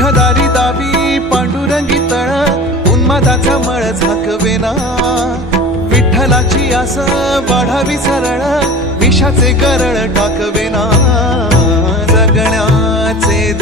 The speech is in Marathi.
तुझ्या दारी दावी पांडुरंगी तळ उन्मादाचा मळ झाकवेना विठ्ठलाची आस वाढावी सरळ विषाचे गरळ टाकवेना जगण्याचे